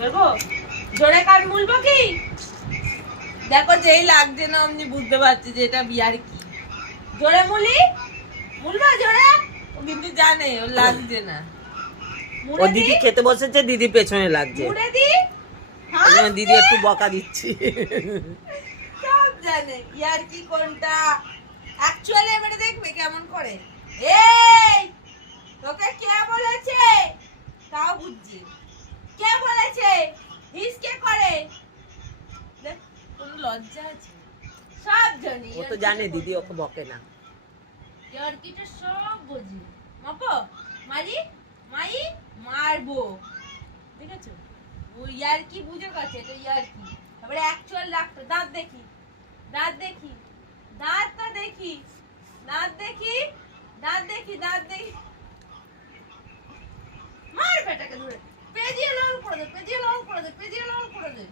দেখো জোরে কান মুলবো কি? দেখো যেই লাগছে না অমনি বুঝতে পারছি যে এটা বিয়ার কি। জোরে মুলি, মুলবা জোরে। ও কিন্তু জানে ও লাগছে না। ও দিদি খেতে বসেছে, দিদি পেছনে লাগছে। মুড়ে দি। দিদি একটু বকা দিচ্ছি। সব জানে ইয়ার কি কোনটা অ্যাকচুয়ালি। এবারে দেখবে কেমন করে। এই তোকে কে বলেছে? তাও বুঝছি কে বলেছে। হিসকে করে দেখ, কোন লজ্জা আছে? সব জানি। ও তো জানে দিদি ওকে বকে না। ইয়ার কিটা সব বুঝি। মাপো মারি মাই মারবো, ঠিক আছে? ও ইয়ার কি বুঝে গেছে, এটা ইয়ার কি। তারপরে অ্যাকচুয়াল ডাক্তার। দাঁত দেখি, দাঁত দেখি, দাঁতটা দেখি, দাঁত দেখি, দাঁত দেখি, দাঁত দেখি। মার বেটাকে ধরে পেজিয়ে লাল করে দে, পেজিয়ে লাল করে দে, পেজিয়ে লাল করে দে।